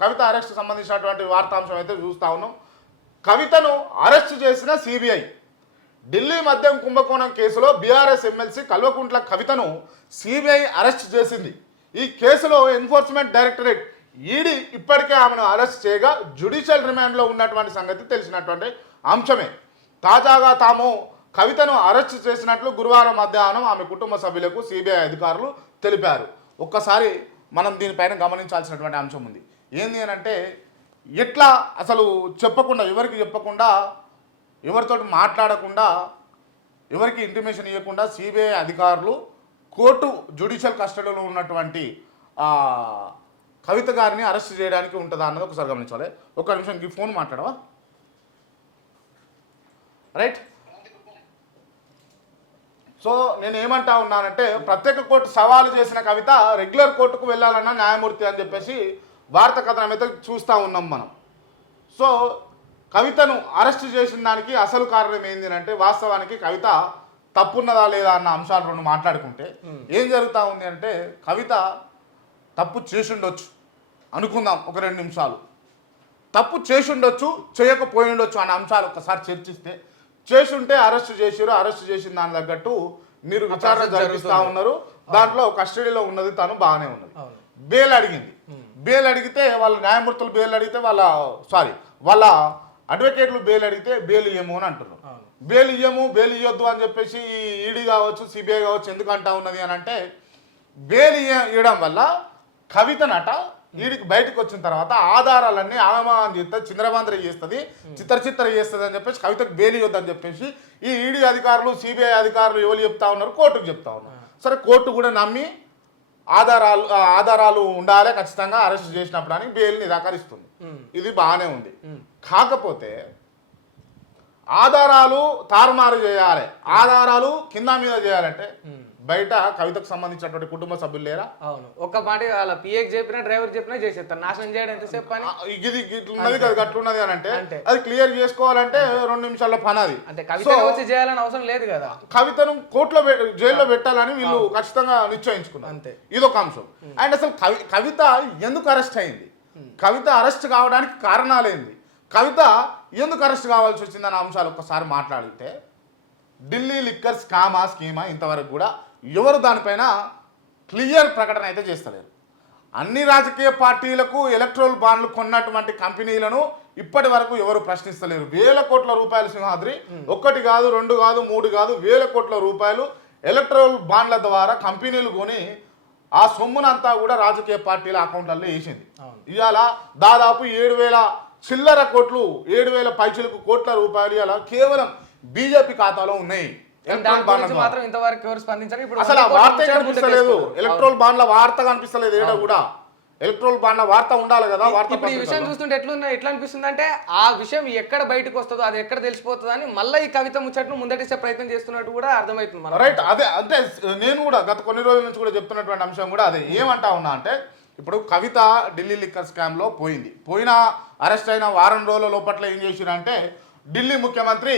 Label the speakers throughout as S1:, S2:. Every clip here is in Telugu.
S1: కవిత అరెస్ట్ సంబంధించినటువంటి వార్తాంశం అయితే చూస్తా ఉన్నాం. కవితను అరెస్ట్ చేసిన సిబిఐ. ఢిల్లీ మద్యం కుంభకోణం కేసులో బీఆర్ఎస్ ఎమ్మెల్సీ కల్వకుంట్ల కవితను సిబిఐ అరెస్ట్ చేసింది. ఈ కేసులో ఎన్ఫోర్స్మెంట్ డైరెక్టరేట్ ఈడీ ఇప్పటికే ఆమెను అరెస్ట్ చేయగా జ్యుడిషియల్ రిమాండ్లో ఉన్నటువంటి సంగతి తెలిసినటువంటి అంశమే. తాజాగా తాము కవితను అరెస్ట్ చేసినట్లు గురువారం మధ్యాహ్నం ఆమె కుటుంబ సభ్యులకు సిబిఐ అధికారులు తెలిపారు. ఒక్కసారి మనం దీనిపైన గమనించాల్సినటువంటి అంశం ఉంది. ఏంది అని అంటే ఎట్లా అసలు చెప్పకుండా ఎవరికి చెప్పకుండా ఎవరితో మాట్లాడకుండా ఎవరికి ఇంటిమేషన్ ఇవ్వకుండా సిబిఐ అధికారులు కోర్టు జ్యుడిషియల్ కస్టడీలో ఉన్నటువంటి కవిత గారిని అరెస్ట్ చేయడానికి ఉంటుందా అన్నది ఒకసారి గమనించాలి. ఒక నిమిషం ఈ ఫోన్ మాట్లాడవా? రైట్ సో నేను ఏమంటా ఉన్నానంటే ప్రత్యేక కోర్టు సవాలు చేసిన కవిత రెగ్యులర్ కోర్టుకు వెళ్ళాలన్నా న్యాయమూర్తి అని చెప్పేసి వార్త కథనం అయితే చూస్తూ ఉన్నాం మనం. సో కవితను అరెస్ట్ చేసిన దానికి అసలు కారణం ఏంది అంటే వాస్తవానికి కవిత తప్పున్నదా లేదా అన్న అంశాలు రెండు మాట్లాడుకుంటే ఏం జరుగుతూ ఉంది అంటే కవిత తప్పు చేసి ఉండొచ్చు అనుకుందాం ఒక రెండు నిమిషాలు. తప్పు చేసి ఉండొచ్చు చేయకపోయి ఉండొచ్చు అనే అంశాలు ఒకసారి చర్చిస్తే చేసుంటే అరెస్ట్ చేసిరు అరెస్ట్ చేసిన దాని తగ్గట్టు మీరు విచారణ జరిపిస్తా. ఉన్నారు. దాంట్లో కస్టడీలో ఉన్నది తను బాగానే ఉన్నది. బెయిల్ అడిగింది. బెయిల్ అడిగితే వాళ్ళ న్యాయమూర్తులు బెయిల్ అడిగితే వాళ్ళ సారీ వాళ్ళ అడ్వకేట్లు బెయిల్ అడిగితే బెయిల్ ఇయ్యము అని అంటున్నారు. బెయిల్ ఇయ్యము బెయిల్ ఇవ్వద్దు అని చెప్పేసి ఈడీ కావచ్చు సిబిఐ కావచ్చు ఎందుకు అంటా ఉన్నది అని అంటే బెయిల్ ఇవ్వడం వల్ల కవితనట ఈడికి బయటకు వచ్చిన తర్వాత ఆధారాలన్నీ ఆగమాగం చేస్తుంది చింద్రబంద్ర చేస్తుంది చిత్ర చిత్ర చేస్తుంది అని చెప్పేసి కవితకు బెయిల్ ఇవ్వద్దని చెప్పేసి ఈ ఈడీ అధికారులు సిబిఐ అధికారులు ఎవరు చెప్తా ఉన్నారు కోర్టుకు చెప్తా ఉన్నారు. సరే కోర్టు కూడా నమ్మి ఆధారాలు ఆధారాలు ఉండాలి ఖచ్చితంగా అరెస్ట్ చేసినప్పుడు అని బెయిల్ నిరాకరిస్తుంది. ఇది బాగానే ఉంది. కాకపోతే ఆధారాలు తారుమారు చేయాలి ఆధారాలు కింద మీద చేయాలంటే. బయట కవితకు సంబంధించినటువంటి కుటుంబ సభ్యులు లేరా?
S2: అవును. ఒక్క మాట వాళ్ళ పిఏకి చెప్పినా డ్రైవర్ చెప్పినా చేసేస్తారు. నాశనం చేయడం ఎంతసేపు పని?
S1: ఇది ఇట్లున్నది కదా గట్లున్నది అని అంటే. అది క్లియర్ చేసుకోవాలంటే రెండు నిమిషాల్లో పని అది.
S2: అంటే కవిత వచ్చి చేయాలని అవసరం లేదు కదా.
S1: కవితను కోర్టులో జైల్లో పెట్టాలని వీళ్ళు ఖచ్చితంగా నిశ్చయించుకున్నారు.
S2: అంతే.
S1: ఇదొక అంశం. అండ్ అసలు కవి కవిత ఎందుకు అరెస్ట్ అయింది? కవిత అరెస్ట్ కావడానికి కారణాలేంది? కవిత ఎందుకు అరెస్ట్ కావాల్సి వచ్చిందన్న అంశాలు ఒక్కసారి మాట్లాడితే ఢిల్లీ లిక్కర్ స్కామా స్కీమా ఇంతవరకు కూడా ఎవరు దానిపైన క్లియర్ ప్రకటన అయితే చేస్తలేరు. అన్ని రాజకీయ పార్టీలకు ఎలక్ట్రోల్ బాండ్లు కొన్నటువంటి కంపెనీలను ఇప్పటి వరకు ఎవరు ప్రశ్నిస్తలేరు. వేల కోట్ల రూపాయలు సింహాద్రి ఒక్కటి కాదు రెండు కాదు మూడు కాదు వేల కోట్ల రూపాయలు ఎలక్ట్రోల్ బాండ్ల ద్వారా కంపెనీలు కొని ఆ సొమ్మునంతా కూడా రాజకీయ పార్టీల అకౌంట్లలో వేసింది. ఇవాళ దాదాపు ఏడు వేల చిల్లర కోట్లు ఏడు వేల పైచులకు కోట్ల రూపాయలు ఇలా కేవలం బీజేపీ ఖాతాలో ఉన్నాయి.
S2: దాని గురించి. మాత్రం ఇంతవరకు ఎవరు స్పందించారు. ఇప్పుడు
S1: అసలు ఆ వార్త కనిపిస్తలేదు. ఎలక్ట్రోల్ బాండ్ల వార్త కనిపిస్తలేదు ఏడ కూడా. ఎలక్ట్రోల్ బాండ్ల వార్త ఉండాలి కదా వార్త
S2: ఇప్పుడు ఈ విషయం చూస్తుంటే ఎట్లుంది ఎట్లా అనిపిస్తుంది అంటే ఆ విషయం ఎక్కడ బయటకు వస్తుందో అది ఎక్కడ తెలిసిపోతుందో అని మళ్ళీ ఈ కవిత ముచ్చటను ముందటిసే ప్రయత్నం చేస్తున్నట్టు కూడా అర్థమవుతుంది మనకు.
S1: రైట్ అదే అంటే నేను కూడా గత కొన్ని రోజుల నుంచి కూడా చెప్తున్నటువంటి అంశం కూడా అదే. ఏమంటా ఉన్నా అంటే ఇప్పుడు కవిత ఢిల్లీ లిక్కర్ స్కామ్లో పోయింది. పోయిన అరెస్ట్ అయిన వారం రోజుల లోపట్ల ఏం చేసిరంటే ఢిల్లీ ముఖ్యమంత్రి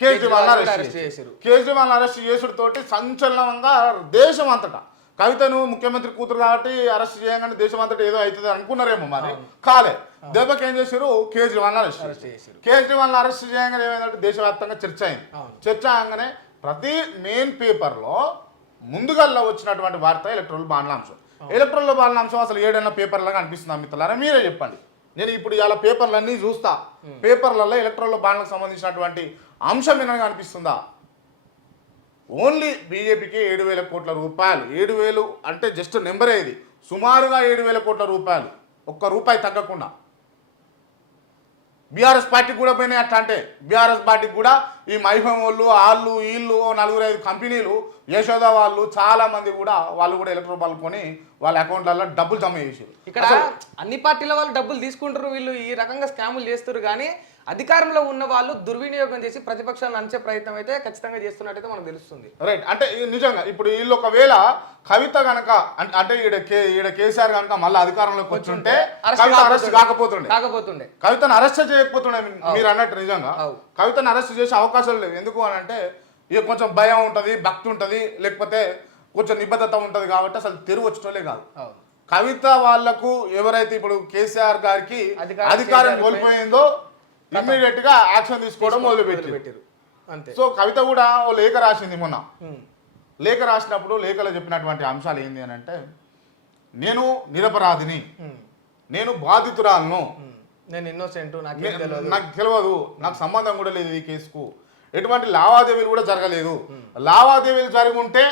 S1: కేజ్రీవాల్ అరెస్ట్ చేశారు. కేజ్రీవాల్ అరెస్ట్ చేసుడు తోటి సంచలనంగా దేశం అంతటా కవితను ముఖ్యమంత్రి కూతురు కాబట్టి అరెస్ట్ చేయగానే దేశం అంతటా ఏదో అవుతుంది అనుకున్నారేమో మరి. కాలే. దెబ్బకి ఏం చేశారు? కేజ్రీవాల్ అరెస్ట్ చేశారు. కేజ్రీవాల్ అరెస్ట్ చేయగానే ఏమైందంటే దేశవ్యాప్తంగా చర్చ అయింది. చర్చ అనగానే ప్రతి మెయిన్ పేపర్లో ముందుగల్లా వచ్చినటువంటి వార్త ఎలక్ట్రల్ బాండ్ల అంశం ఎలక్ట్రల్ బాండ్ల అంశం అసలు ఏడైనా పేపర్లో కనిపిస్తుంది మిత్రులారా? మీరే చెప్పండి. నేను ఇప్పుడు ఇలా పేపర్లన్నీ చూస్తా. పేపర్లలో ఎలక్ట్రల్ బాండ్లకు సంబంధించినటువంటి అంశం ఏమైనా కనిపిస్తుందా ఓన్లీ బీజేపీకి ఏడు వేల కోట్ల రూపాయలు. ఏడు వేలు అంటే జస్ట్ నెంబరే ఇది. సుమారుగా ఏడు వేల కోట్ల రూపాయలు. ఒక్క రూపాయి తగ్గకుండా. బీఆర్ఎస్ పార్టీకి కూడా పోయినాయి అట్లా అంటే. బీఆర్ఎస్ పార్టీకి కూడా ఈ మైహం వాళ్ళు వాళ్ళు వీళ్ళు నలుగురు ఐదు కంపెనీలు యశోద వాళ్ళు చాలా మంది కూడా వాళ్ళు కూడా ఎలక్ట్రల్ బాల్ కొని వాళ్ళ అకౌంట్లలో డబ్బులు జమ చేసారు
S2: ఇక్కడ అన్ని పార్టీల వాళ్ళు డబ్బులు తీసుకుంటారు వీళ్ళు ఈ రకంగా స్కాములు చేస్తారు కానీ అధికారంలో ఉన్న వాళ్ళు దుర్వినియోగం చేసి ప్రతిపక్షాలను అంచే ప్రయత్నం అయితే ఖచ్చితంగా చేస్తున్నట్టయితే మనకు తెలుస్తుంది.
S1: రైట్ అంటే నిజంగా ఇప్పుడు వీళ్ళు ఒకవేళ కవిత గనక అంటే ఈడ కే ఈడ కేసీఆర్ గనక మళ్ళీ అధికారంలోకి వచ్చుంటే
S2: అరెస్ట్
S1: కవిత అరెస్ట్
S2: కాకపోతుండే.
S1: కాకపోతుండే. కవితను అరెస్ట్ చేయకపోతుండే మీరు అన్నట్టు నిజంగా. కవితను అరెస్ట్ చేసే అవకాశాలు లేవు. ఎందుకు అని అంటే ఇక కొంచెం భయం ఉంటుంది భక్తి ఉంటుంది లేకపోతే కొంచెం నిబద్ధత ఉంటుంది కాబట్టి అసలు తెరువు వచ్చేటోలే కాదు. కవిత వాళ్ళకు ఎవరైతే ఇప్పుడు కేసీఆర్ గారికి
S2: అధికారం
S1: కోల్పోయిందో ఇమ్మీడియట్గా యాక్షన్ తీసుకోవడం మొదలుపెట్టి
S2: పెట్టారు అంతే.
S1: సో కవిత కూడా ఓ లేఖ రాసింది మొన్న. లేఖ రాసినప్పుడు లేఖలో చెప్పినటువంటి అంశాలు ఏంది అని అంటే నేను నిరపరాధిని. నేను బాధితురాలను.
S2: నేను ఇన్నోసెంట్ నాకేం
S1: నాకు తెలియదు నాకు సంబంధం కూడా లేదు ఈ కేసుకు. ఎటువంటి లావాదేవీలు కూడా జరగలేదు. లావాదేవీలు జరిగి ఉంటే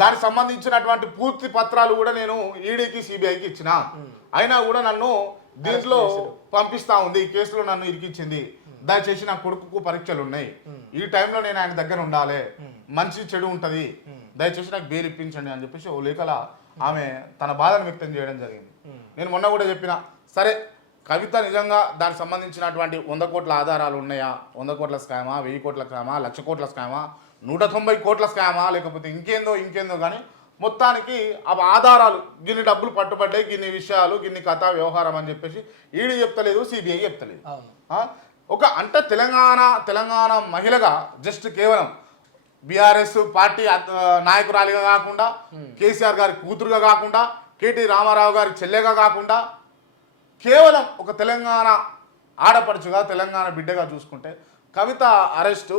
S1: దానికి సంబంధించినటువంటి పూర్తి పత్రాలు కూడా నేను ఈడీకి సిబిఐకి ఇచ్చిన. అయినా కూడా నన్ను దీంట్లో పంపిస్తా ఉంది. ఈ కేసులో నన్ను ఇరికించింది. దయచేసి నా కొడుకుకు పరీక్షలు ఉన్నాయి. ఈ టైంలో నేను ఆయన దగ్గర ఉండాలి. మంచి చెడు ఉంటది. దయచేసి నాకు బెయిల్ ఇప్పించండి అని చెప్పేసి ఓ లేఖల ఆమె తన బాధను వ్యక్తం చేయడం జరిగింది. నేను మొన్న కూడా చెప్పిన. సరే కవిత నిజంగా దానికి సంబంధించినటువంటి వంద కోట్ల ఆధారాలు ఉన్నాయా? వంద కోట్ల స్కామా? వెయ్యి కోట్ల స్కామా? లక్ష కోట్ల స్కామా? నూట తొంభై కోట్ల స్కామా? లేకపోతే ఇంకేందో ఇంకేందో కానీ మొత్తానికి ఆ ఆధారాలు గిన్ని డబ్బులు పట్టుబడ్డాయి గిన్ని విషయాలు గిన్ని కథ వ్యవహారం అని చెప్పేసి ఈడీ చెప్తలేదు సిబిఐ చెప్తలేదు? ఒక అంటే తెలంగాణ తెలంగాణ మహిళగా జస్ట్ కేవలం బీఆర్ఎస్ పార్టీ నాయకురాలిగా కాకుండా కేసీఆర్ గారి కూతురుగా కాకుండా కేటీ రామారావు గారి చెల్లెగా కాకుండా కేవలం ఒక తెలంగాణ ఆడపడుచుగా తెలంగాణ బిడ్డగా చూసుకుంటే కవిత అరెస్టు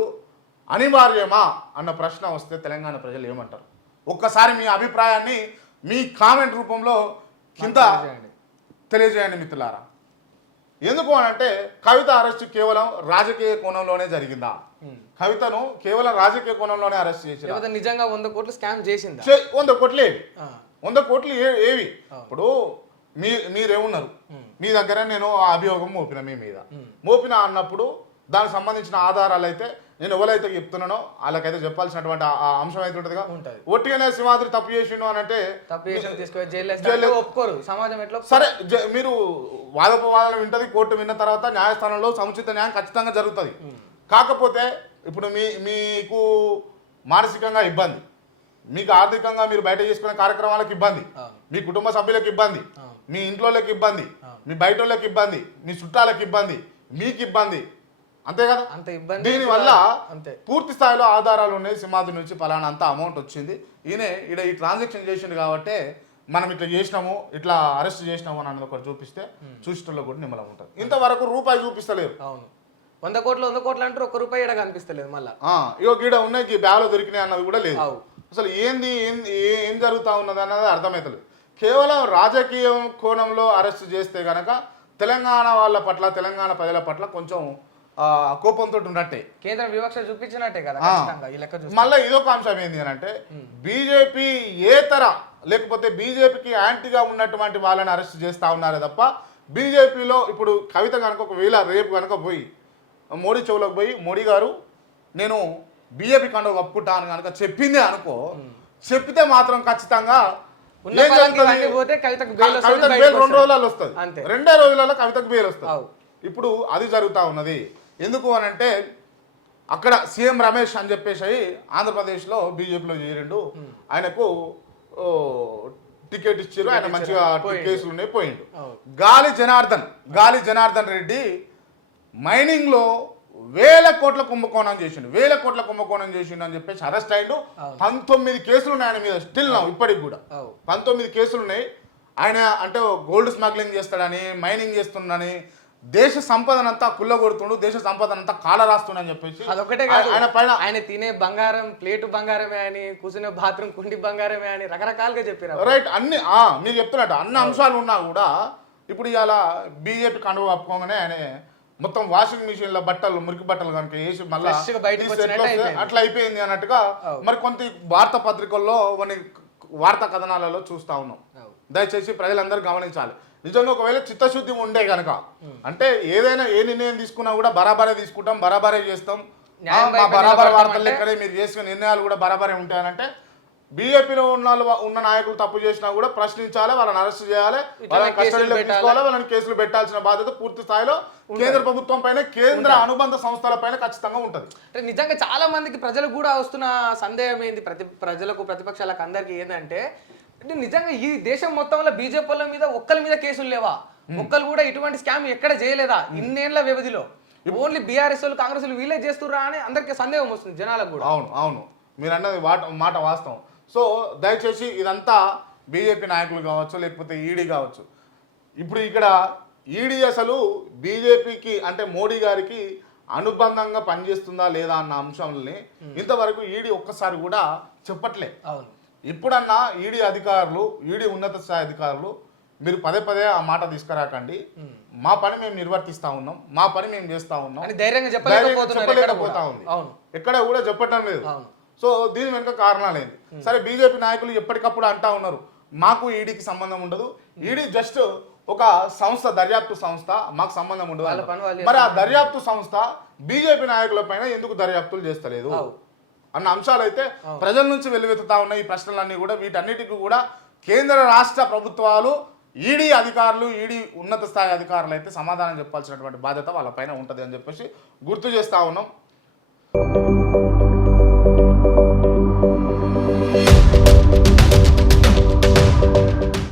S1: అనివార్యమా అన్న ప్రశ్న వస్తే తెలంగాణ ప్రజలు ఏమంటారు? ఒక్కసారి మీ అభిప్రాయాన్ని మీ కామెంట్ రూపంలో కింద
S2: చేయండి.
S1: తెలియజేయండి. మిత్రులారా. ఎందుకు అని అంటే కవిత అరెస్ట్ కేవలం రాజకీయ కోణంలోనే జరిగిందా? కవితను కేవలం రాజకీయ కోణంలోనే అరెస్ట్ చేసి
S2: నిజంగా వంద కోట్లు స్కామ్ చేసిందా?
S1: వంద కోట్లు ఏవి. వంద కోట్లు ఏవి? ఇప్పుడు మీ మీరేమున్నారు? మీ దగ్గర నేను ఆ అభియోగం మోపిన మీ మీద. మోపిన అన్నప్పుడు దానికి సంబంధించిన ఆధారాలు అయితే నేను ఎవరైతే చెప్తున్నానో వాళ్ళకైతే చెప్పాల్సినటువంటి ఆ- అంశం అయితే ఉంటుందిగా.
S2: ఉంటది.
S1: ఒట్టిగానే సింహాద్రి తప్పు చేసిండు అని అంటే
S2: ఒప్పుకోరు. సమాజం ఎట్లా
S1: సరే మీరు వాదోపవాదాలు వింటది కోర్టు విన్న తర్వాత న్యాయస్థానంలో సముచిత న్యాయం ఖచ్చితంగా జరుగుతుంది. కాకపోతే ఇప్పుడు మీ మీకు మానసికంగా ఇబ్బంది. మీకు ఆర్థికంగా మీరు బయట చేసుకునే కార్యక్రమాలకు ఇబ్బంది. మీ కుటుంబ సభ్యులకు ఇబ్బంది. మీ ఇంట్లోకి ఇబ్బంది. మీ బయట వాళ్ళకి ఇబ్బంది. మీ చుట్టాలకు ఇబ్బంది. మీకు ఇబ్బంది. అంతే కదా?
S2: అంత ఇబ్బంది
S1: దీనివల్ల
S2: అంతే.
S1: పూర్తి స్థాయిలో ఆధారాలు ఉన్నాయి. సింహాద్రి నుంచి పలానా అంత అమౌంట్ వచ్చింది. ఈయన ఇక్కడ ఈ ట్రాన్సాక్షన్ చేసిండు కాబట్టి మనం ఇట్లా చేసినాము ఇట్లా అరెస్ట్ చేసినాము అని అన్నది ఒకటి చూపిస్తే చూసిటల్లో కూడా నిమ్మలం ఉంటుంది. ఇంతవరకు రూపాయి చూపిస్తలేరు.
S2: అవును. వంద కోట్లు వంద కోట్లు అంటారు ఒక్క రూపాయి ఇక్కడ కనిపిస్తలేదు మళ్ళా.
S1: ఇగో గీడ ఉన్నాయి బ్యాగ్లో దొరికినాయి అన్నది కూడా లేదు. అసలు ఏంది ఏ- ఏం జరుగుతా ఉన్నది అన్నది అర్థమవుతలేదు కేవలం రాజకీయ కోణంలో అరెస్ట్ చేస్తే గనక తెలంగాణ వాళ్ళ పట్ల తెలంగాణ ప్రజల పట్ల కొంచెం కోపంతో ఉన్నట్టే.
S2: కేంద్రం వివక్ష చూపించినట్టే కదా
S1: మళ్ళీ ఇదొక అంశం ఏంటి అని అంటే బీజేపీ ఏతర లేకపోతే బీజేపీకి యాంటీగా ఉన్నటువంటి వాళ్ళని అరెస్ట్ చేస్తా ఉన్నారే తప్ప బీజేపీలో ఇప్పుడు కవిత కనుక ఒకవేళ రేపు కనుక పోయి మోడీ చెవులోకి పోయి మోడీ గారు నేను బీజేపీ కండ కప్పుకుంటాను కనుక చెప్పిందే అనుకో చెప్పితే మాత్రం ఖచ్చితంగా రెండు. రోజులలో వస్తుంది. రెండే రోజులలో కవితకు బెయిల్ వస్తుంది. ఇప్పుడు అది జరుగుతూ ఉన్నది ఎందుకు అని అంటే అక్కడ సీఎం రమేష్ అని చెప్పేసి ఆంధ్రప్రదేశ్లో బీజేపీలో చేరిండు ఆయనకు టికెట్ ఇచ్చారు ఆయన మంచిగా. కేసులు ఉన్నాయి పోయిండు. గాలి జనార్దన్ గాలి జనార్దన్ రెడ్డి మైనింగ్లో వేల కోట్ల కుంభకోణం చేసిండు. వేల కోట్ల కుంభకోణం చేసిండు అని చెప్పేసి అరెస్ట్ అయిండు పంతొమ్మిది కేసులు ఉన్నాయి ఆయన మీద. స్టిల్ నా ఇప్పటికి కూడా. పంతొమ్మిది కేసులు ఉన్నాయి ఆయన అంటే గోల్డ్ స్మగ్లింగ్ చేస్తాడని మైనింగ్ చేస్తున్నాడని దేశ సంపదనంతా కుల్లగొడుతుండు దేశ సంపదనంతా కాల రాస్తుండని చెప్పేసి
S2: అదొకటే కాదు.
S1: ఆయన పైన
S2: ఆయన తినే బంగారం ప్లేటు బంగారమే అని కూర్చునే బాత్రూమ్ కుండి బంగారమే అని రకరకాలుగా చెప్పారు
S1: రైట్ అన్ని ఆ, మీరు చెప్తున్నట్టు అన్ని అంశాలు ఉన్నా కూడా ఇప్పుడు ఇవాళ బీజేపీ కండువ కప్పుకోగానే ఆయన మొత్తం వాషింగ్ మిషన్లో బట్టలు మురికి బట్టలు కనుక వేసి మళ్ళీ. అట్లా అయిపోయింది అన్నట్టుగా. మరి కొంత వార్తా పత్రికల్లో కొన్ని వార్తా కథనాలలో చూస్తా ఉన్నాం. దయచేసి ప్రజలందరూ గమనించాలి నిజంగా ఒకవేళ చిత్తశుద్ధి ఉండే కనుక అంటే ఏదైనా ఏ నిర్ణయం తీసుకున్నా కూడా బరాబరే తీసుకుంటాం బరాబరే చేస్తాం మా బరాబర్ వార్తలు లెక్కనే మీరు చేసుకునే నిర్ణయాలు కూడా బరాబరే ఉంటాయనంటే బీజేపీలో ఉన్న ఉన్న నాయకులు తప్పు చేసినా కూడా ప్రశ్నించాలి వాళ్ళని అరెస్ట్ చేయాలి వాళ్ళని కస్టడీలో. తీసుకోవాలి వాళ్ళని కేసులు పెట్టాల్సిన బాధ్యత పూర్తి స్థాయిలో కేంద్ర ప్రభుత్వం పైన కేంద్ర అనుబంధ సంస్థల పైన ఖచ్చితంగా ఉంటది.
S2: అంటే నిజంగా చాలా మందికి ప్రజలకు కూడా వస్తున్న సందేహం ఏంది? ప్రతి ప్రజలకు ప్రతిపక్షాలకు అందరికి ఏంటంటే అంటే నిజంగా ఈ దేశం మొత్తంలో బీజేపీ వాళ్ళ మీద ఒక్కరి మీద కేసులు లేవా? ఒక్కరు కూడా ఇటువంటి స్కామ్ ఎక్కడ చేయలేదా? ఇన్నేళ్ళ వ్యవధిలో. ఓన్లీ బీఆర్ఎస్ వాళ్ళు కాంగ్రెస్ వాళ్ళు వీళ్ళే చేస్తుర్రా అని అందరికి సందేహం వస్తుంది జనాలకు కూడా.
S1: అవును అవును. మీరు అన్నది వాట మాట వాస్తవం. సో దయచేసి ఇదంతా బీజేపీ నాయకులు కావచ్చు లేకపోతే ఈడీ కావచ్చు. ఇప్పుడు ఇక్కడ ఈడీ అసలు బీజేపీకి అంటే మోడీ గారికి అనుబంధంగా పనిచేస్తుందా లేదా అన్న అంశాలని ఇంతవరకు ఈడీ ఒక్కసారి కూడా చెప్పట్లే.
S2: అవును.
S1: ఇప్పుడన్నా ఈడీ అధికారులు ఈడీ ఉన్నత స్థాయి అధికారులు మీరు పదే పదే ఆ మాట తీసుకురాకండి. మా పని మేము నిర్వర్తిస్తా ఉన్నాం మా పని మేము చేస్తా ఉన్నాం.
S2: అని ధైర్యంగా
S1: చెప్పలేకపోతా
S2: కూడా.
S1: ఉంది.
S2: అవును.
S1: ఎక్కడ కూడా చెప్పటం లేదు.
S2: అవును.
S1: సో దీని వెనుక కారణాలు ఏంటి? సరే బీజేపీ నాయకులు ఎప్పటికప్పుడు అంటా ఉన్నారు మాకు ఈడీకి సంబంధం ఉండదు. ఈడీ జస్ట్ ఒక సంస్థ దర్యాప్తు సంస్థ మాకు సంబంధం ఉండదు
S2: వాళ్ళ. పని వాళ్ళు
S1: మరి ఆ దర్యాప్తు సంస్థ బీజేపీ నాయకుల పైన ఎందుకు దర్యాప్తులు చేస్తలేదు. అన్న అంశాలు అయితే ప్రజల నుంచి వెల్లువెత్తుతా ఉన్న ఈ ప్రశ్నలన్నీ కూడా వీటన్నిటికీ కూడా కేంద్ర రాష్ట్ర ప్రభుత్వాలు ఈడీ అధికారులు ఈడీ ఉన్నత స్థాయి అధికారులు అయితే సమాధానం చెప్పాల్సినటువంటి బాధ్యత వాళ్ళపైన ఉంటుంది అని చెప్పేసి గుర్తు చేస్తా ఉన్నాం.